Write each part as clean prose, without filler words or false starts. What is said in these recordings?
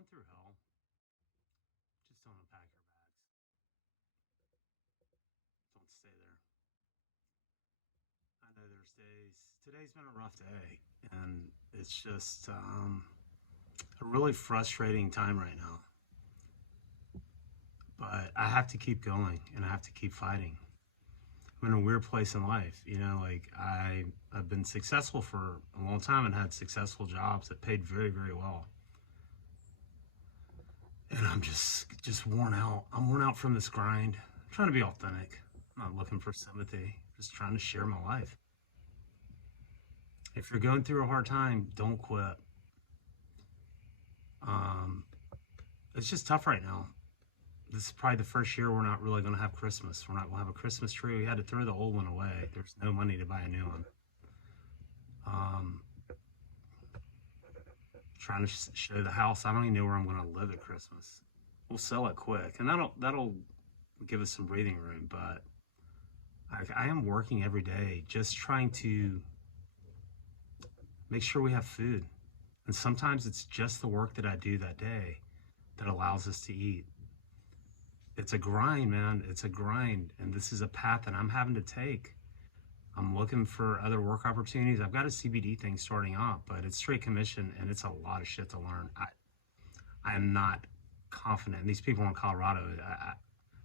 going through hell, just don't unpack your bags. Don't stay there. I know there's days. Today's been a rough day, and it's just a really frustrating time right now. But I have to keep going, and I have to keep fighting. I'm in a weird place in life, Like I've been successful for a long time and had successful jobs that paid very, very well. And I'm just worn out. I'm worn out from this grind. I'm trying to be authentic. I'm not looking for sympathy. Just trying to share my life. If you're going through a hard time, don't quit. Um, it's just tough right now. This is probably the first year we're not really going to have Christmas. We're not going to have a Christmas tree. We had to throw the old one away. There's no money to buy a new one. Um, Trying to show the house. I don't even know where I'm going to live at Christmas. We'll sell it quick, and that'll give us some breathing room. But I am working every day, just trying to make sure we have food. And sometimes it's just the work that I do that day that allows us to eat. It's a grind, man. It's a grind. And this is a path that I'm having to take. I'm looking for other work opportunities. I've got a CBD thing starting up, but it's straight commission and it's a lot of shit to learn. I am not confident. And these people in Colorado,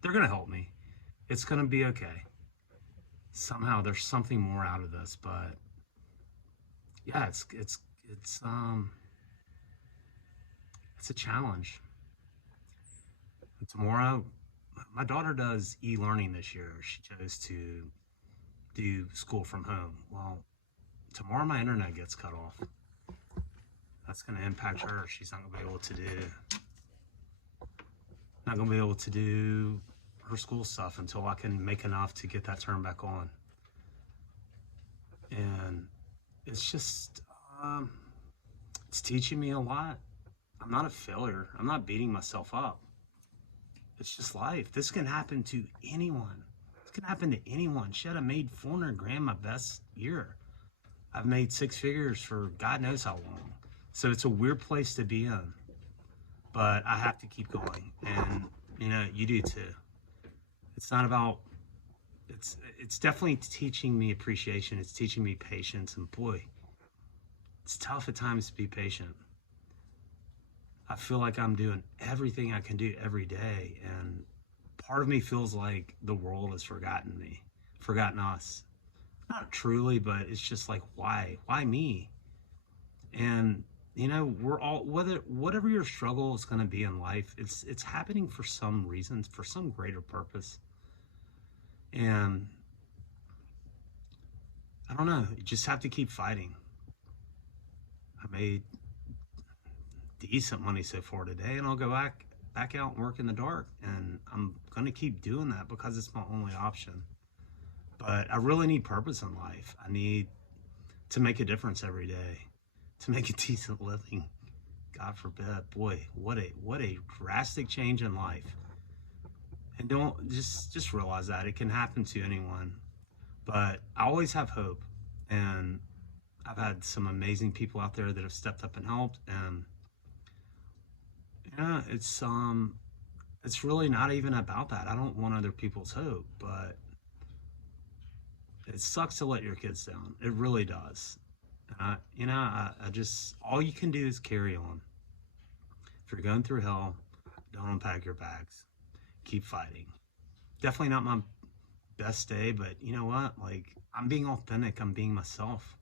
they're going to help me. It's going to be okay. Somehow there's something more out of this, but yeah, it's a challenge. And tomorrow, my daughter does e-learning this year. She chose to do school from home. Well, tomorrow my internet gets cut off. That's going to impact her. She's not going to be able to do her school stuff until I can make enough to get that turned back on. And it's just, it's teaching me a lot. I'm not a failure. I'm not beating myself up. It's just life. This can happen to anyone. This can happen to anyone. Shit, I made 400 grand my best year. I've made six figures for God knows how long. So it's a weird place to be in. But I have to keep going. And, you do too. It's not about, it's definitely teaching me appreciation. It's teaching me patience. And boy, it's tough at times to be patient. I feel like I'm doing everything I can do every day. And part of me feels like the world has forgotten me, forgotten us. Not truly, but it's just like, why? Why me? And, we're all, whatever your struggle is going to be in life, it's happening for some reason, for some greater purpose. And I don't know, you just have to keep fighting. I made decent money so far today, and I'll go back out and work in the dark, and I'm going to keep doing that because it's my only option. But I really need purpose in life. I need to make a difference every day, to make a decent living. God forbid. Boy, what a drastic change in life. And don't just realize that it can happen to anyone. But I always have hope, and I've had some amazing people out there that have stepped up and helped. And yeah, it's really not even about that. I don't want other people's hope, but it sucks to let your kids down. It really does. And I just, all you can do is carry on. If you're going through hell, don't unpack your bags. Keep fighting. Definitely not my best day, but you know what? Like, I'm being authentic. I'm being myself.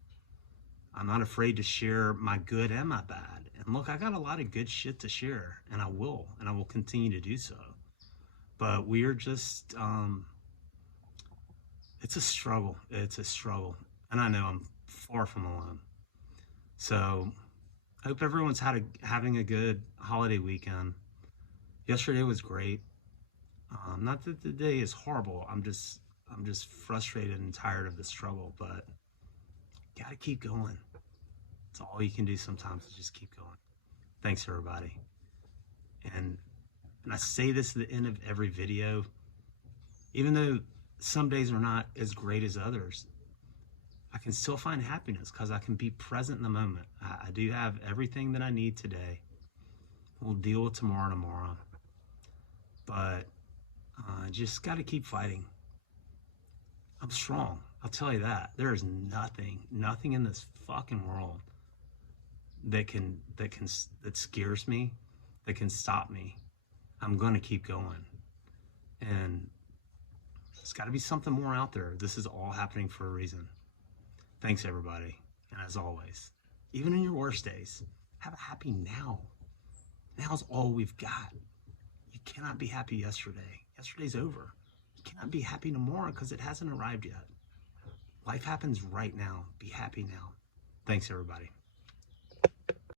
I'm not afraid to share my good and my bad. And look, I got a lot of good shit to share, and I will continue to do so. But we're just, it's a struggle. It's a struggle. And I know I'm far from alone. So I hope everyone's having a good holiday weekend. Yesterday was great. Not that the day is horrible. I'm just frustrated and tired of the struggle, but gotta keep going. It's all you can do sometimes is just keep going. Thanks everybody. And I say this at the end of every video, even though some days are not as great as others, I can still find happiness because I can be present in the moment. I do have everything that I need today. We'll deal with tomorrow. But just got to keep fighting. I'm strong. I'll tell you that. There is nothing in this fucking world that scares me, that can stop me. I'm gonna keep going, and there's got to be something more out there. This is all happening for a reason. Thanks, everybody, and as always, even in your worst days, have a happy now. Now's all we've got. You cannot be happy yesterday. Yesterday's over. You cannot be happy tomorrow because it hasn't arrived yet. Life happens right now. Be happy now. Thanks, everybody.